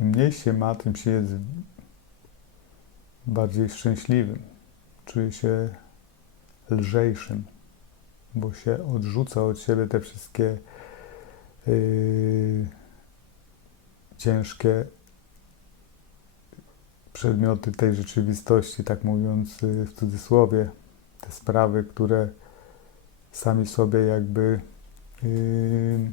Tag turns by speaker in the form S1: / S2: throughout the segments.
S1: im mniej się ma, tym się jest bardziej szczęśliwym. Czuje się lżejszym, bo się odrzuca od siebie te wszystkie yy, ciężkie przedmioty tej rzeczywistości, tak mówiąc yy, w cudzysłowie, te sprawy, które sami sobie jakby yy,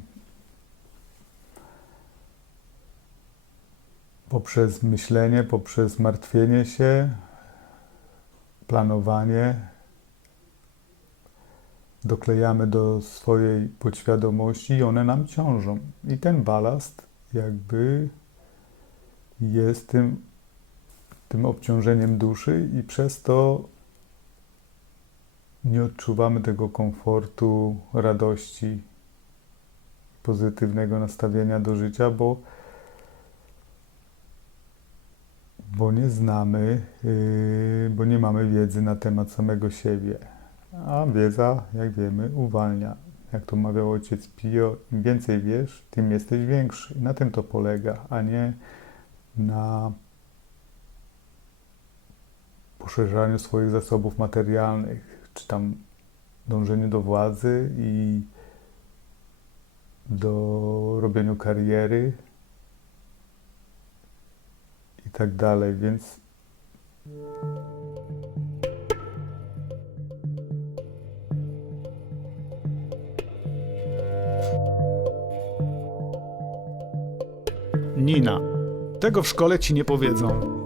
S1: poprzez myślenie, poprzez martwienie się, planowanie doklejamy do swojej podświadomości i one nam ciążą. I ten balast jakby jest tym, tym obciążeniem duszy i przez to nie odczuwamy tego komfortu, radości, pozytywnego nastawienia do życia, bo bo nie znamy, yy, bo nie mamy wiedzy na temat samego siebie. A wiedza, jak wiemy, uwalnia. Jak to mawiał ojciec Pio, im więcej wiesz, tym jesteś większy. Na tym to polega, a nie na poszerzaniu swoich zasobów materialnych, czy tam dążeniu do władzy i do robieniu kariery, tak dalej, więc
S2: Nina. Tego w szkole ci nie powiedzą.